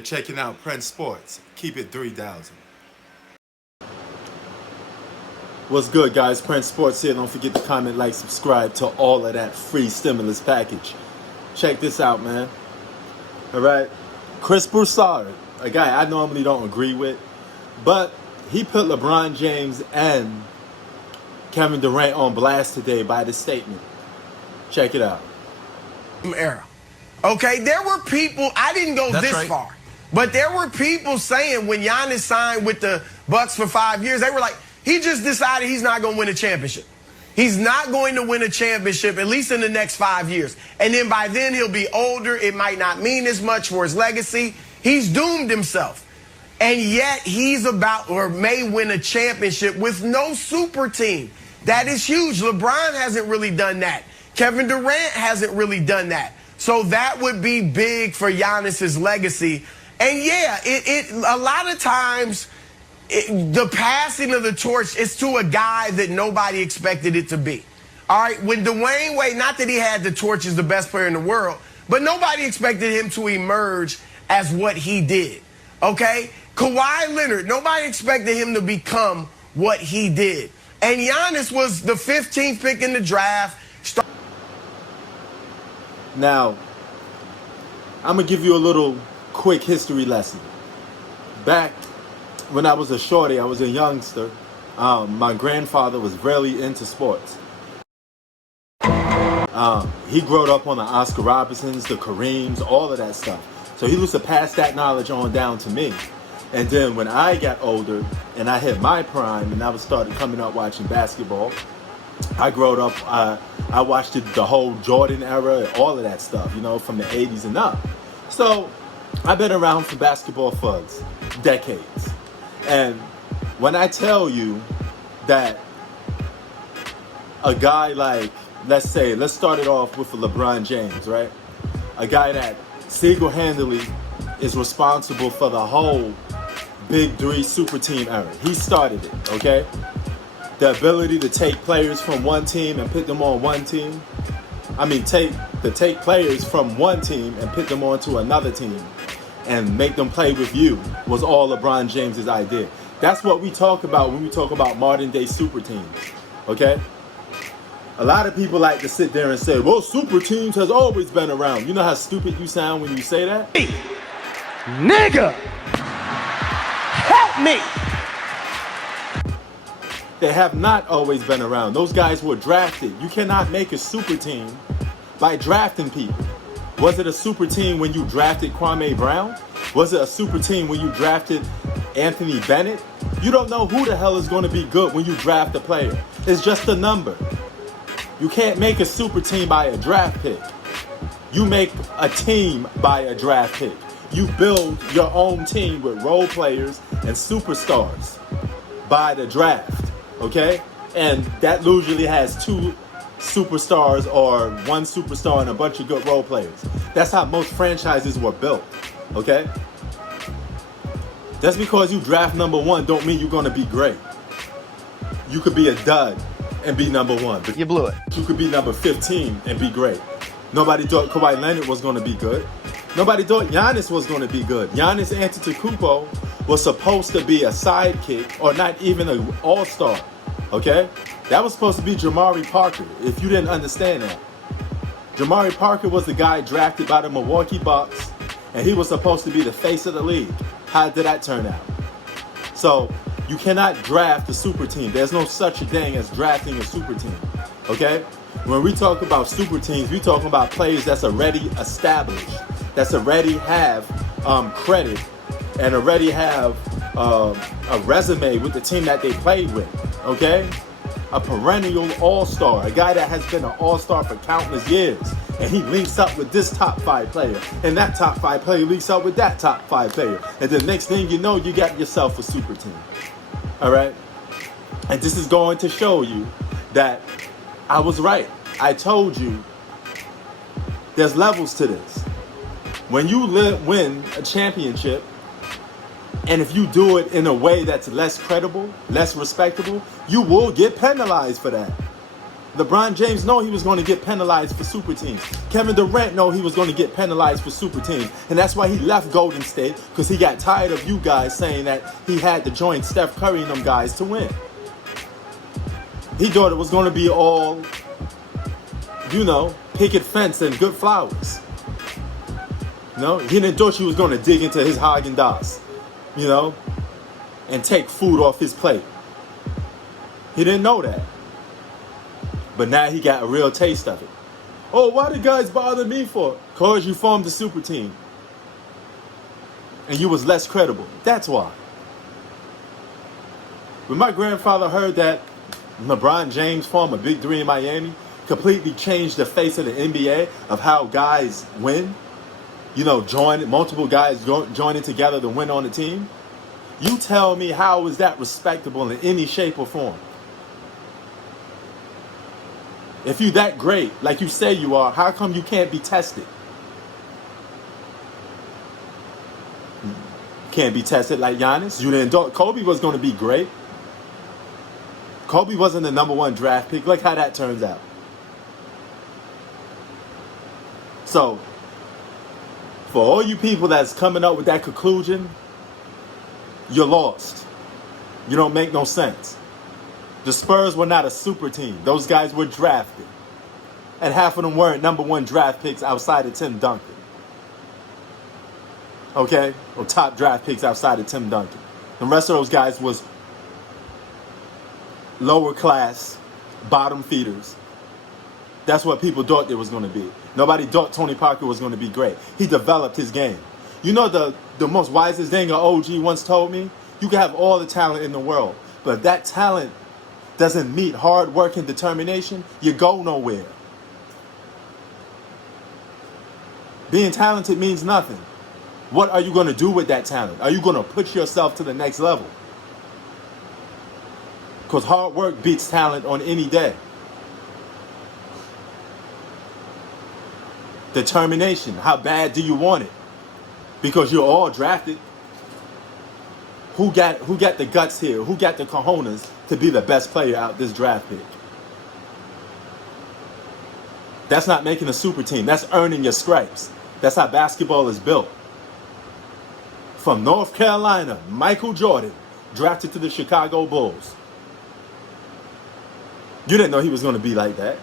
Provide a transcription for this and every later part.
You're checking out Prince Sports. Keep it 3,000. What's good, guys? Prince Sports here. Don't forget to comment, like, subscribe to all of that free stimulus package. Check this out, man. All right. Chris Broussard, a guy I normally don't agree with, but he put LeBron James and Kevin Durant on blast today by this statement. Check it out. Era. Okay, there were people, I didn't go this far, but there were people saying when Giannis signed with the Bucks for 5 years, they were like, he just decided he's not going to win a championship. He's not going to win a championship, at least in the next 5 years. And then by then he'll be older. It might not mean as much for his legacy. He's doomed himself. And yet he's about or may win a championship with no super team. That is huge. LeBron hasn't really done that. Kevin Durant hasn't really done that. So that would be big for Giannis's legacy. And yeah, a lot of times the passing of the torch is to a guy that nobody expected it to be. All right, when Dwayne Wade, not that he had the torch as the best player in the world, but nobody expected him to emerge as what he did. Okay? Kawhi Leonard, nobody expected him to become what he did. And Giannis was the 15th pick in the draft. Now, I'm going to give you a little quick history lesson. Back when I was a shorty, I was a youngster, my grandfather was really into sports. He grew up on the Oscar Robertsons, the Kareems, all of that stuff. So he used to pass that knowledge on down to me. And then when I got older and I hit my prime and I started coming up watching basketball, I grew up, I watched the whole Jordan era, all of that stuff, you know, from the 80s and up. So I've been around for basketball for decades. And when I tell you that a guy like, let's start it off with LeBron James, right? A guy that single-handedly is responsible for the whole Big Three super team era. He started it, okay? The ability to take players from one team and put them on one team. I mean, take players from one team and put them onto another team and make them play with you was all LeBron James's idea. That's what we talk about when we talk about modern day super teams, okay? A lot of people like to sit there and say, well, super teams has always been around. You know how stupid you sound when you say that? Hey, nigga, help me. They have not always been around. Those guys were drafted. You cannot make a super team by drafting people. Was it a super team when you drafted Kwame Brown? Was it a super team when you drafted Anthony Bennett? You don't know who the hell is going to be good when you draft a player. It's just a number. You can't make a super team by a draft pick. You make a team by a draft pick. You build your own team with role players and superstars by the draft. Okay? And that usually has two superstars or one superstar and a bunch of good role players. That's how most franchises were built. Okay? Just because you draft number one don't mean you're going to be great. You could be a dud and be number one. But you blew it. You could be number 15 and be great. Nobody thought Kawhi Leonard was going to be good. Nobody thought Giannis was going to be good. Giannis Antetokounmpo was supposed to be a sidekick or not even an all-star. Okay? That was supposed to be Jamari Parker, if you didn't understand that. Jamari Parker was the guy drafted by the Milwaukee Bucks, and he was supposed to be the face of the league. How did that turn out? So, you cannot draft a super team. There's no such a thing as drafting a super team. Okay? When we talk about super teams, we talking about players that's already established, that's already have credit, and already have a resume with the team that they played with. Okay? A perennial all-star, a guy that has been an all-star for countless years, and he links up with this top 5 player, and that top 5 player links up with that top 5 player, and the next thing you know, you got yourself a super team. All right? And this is going to show you that I was right. I told you there's levels to this. When you win a championship, and if you do it in a way that's less credible, less respectable, you will get penalized for that. LeBron James know he was going to get penalized for super teams. Kevin Durant know he was going to get penalized for super teams. And that's why he left Golden State, because he got tired of you guys saying that he had to join Steph Curry and them guys to win. He thought it was going to be all, picket fence and good flowers. He didn't thought she was going to dig into his Haagen-Dazs, and take food off his plate. He didn't know that. But now he got a real taste of it. Oh, why do guys bother me for? Because you formed a super team. And you was less credible. That's why. When my grandfather heard that LeBron James formed a big three in Miami, completely changed the face of the NBA of how guys win, multiple guys joining together to win on the team. You tell me, how is that respectable in any shape or form? If you that great, like you say you are, how come you can't be tested? Can't be tested like Giannis. You didn't thought Kobe was going to be great. Kobe wasn't the number 1 draft pick. Look how that turns out. So, for all you people that's coming up with that conclusion, you're lost. You don't make no sense. The Spurs were not a super team. Those guys were drafted. And half of them weren't number 1 draft picks outside of Tim Duncan. Okay? Or top draft picks outside of Tim Duncan. The rest of those guys was lower class, bottom feeders. That's what people thought they was going to be. Nobody thought Tony Parker was going to be great. He developed his game. The most wisest thing an OG once told me? You can have all the talent in the world, but if that talent doesn't meet hard work and determination, you go nowhere. Being talented means nothing. What are you going to do with that talent? Are you going to push yourself to the next level? Because hard work beats talent on any day. Determination. How bad do you want it? Because you're all drafted. Who got the guts here? Who got the cojones to be the best player out this draft pick? That's not making a super team. That's earning your stripes. That's how basketball is built. From North Carolina, Michael Jordan, drafted to the Chicago Bulls. You didn't know he was going to be like that.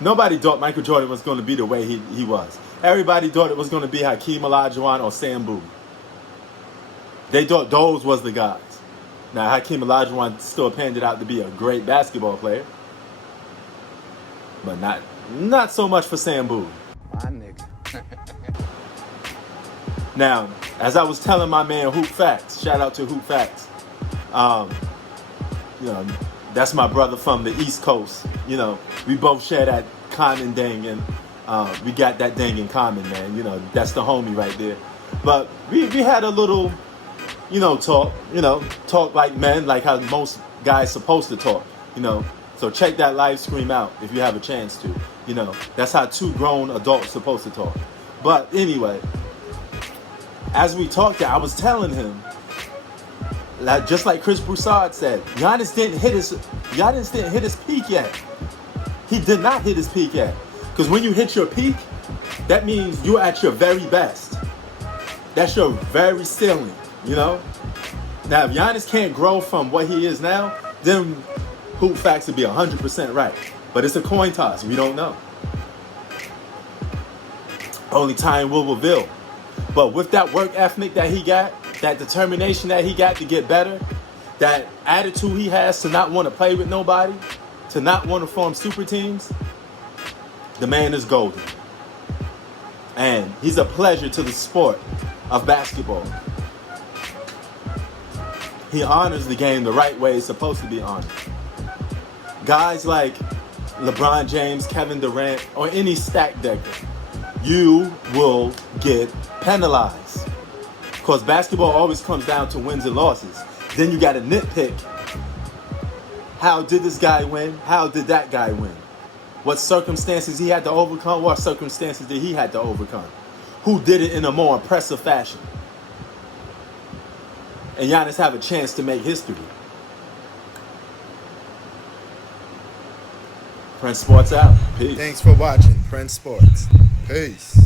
Nobody thought Michael Jordan was going to be the way he was. Everybody thought it was going to be Hakeem Olajuwon or Sam Bowie. They thought those was the guys. Now, Hakeem Olajuwon still panned it out to be a great basketball player. But not so much for Sam Bowie. My nigga. Now, as I was telling my man Hoop Facts, shout out to Hoop Facts. That's my brother from the East Coast. We both share that common thing, and we got that thing in common, man. That's the homie right there. But we had a little, talk like men, like how most guys supposed to talk, So check that live stream out if you have a chance to. That's how 2 grown adults supposed to talk. But anyway, as we talked, I was telling him, just like Chris Broussard said, Giannis didn't hit his peak yet. He did not hit his peak yet. Because when you hit your peak, that means you're at your very best. That's your very ceiling, Now, if Giannis can't grow from what he is now, then Hoop Facts would be 100% right. But it's a coin toss. We don't know. Only time will reveal. But with that work ethic that he got, that determination that he got to get better, that attitude he has to not want to play with nobody, to not want to form super teams, the man is golden. And he's a pleasure to the sport of basketball. He honors the game the right way it's supposed to be honored. Guys like LeBron James, Kevin Durant, or any stack decker, you will get penalized. Because basketball always comes down to wins and losses. Then you got to nitpick. How did this guy win? How did that guy win? What circumstances he had to overcome? What circumstances did he had to overcome? Who did it in a more impressive fashion? And Giannis have a chance to make history. Prince Sports out. Peace. Thanks for watching Prince Sports. Peace.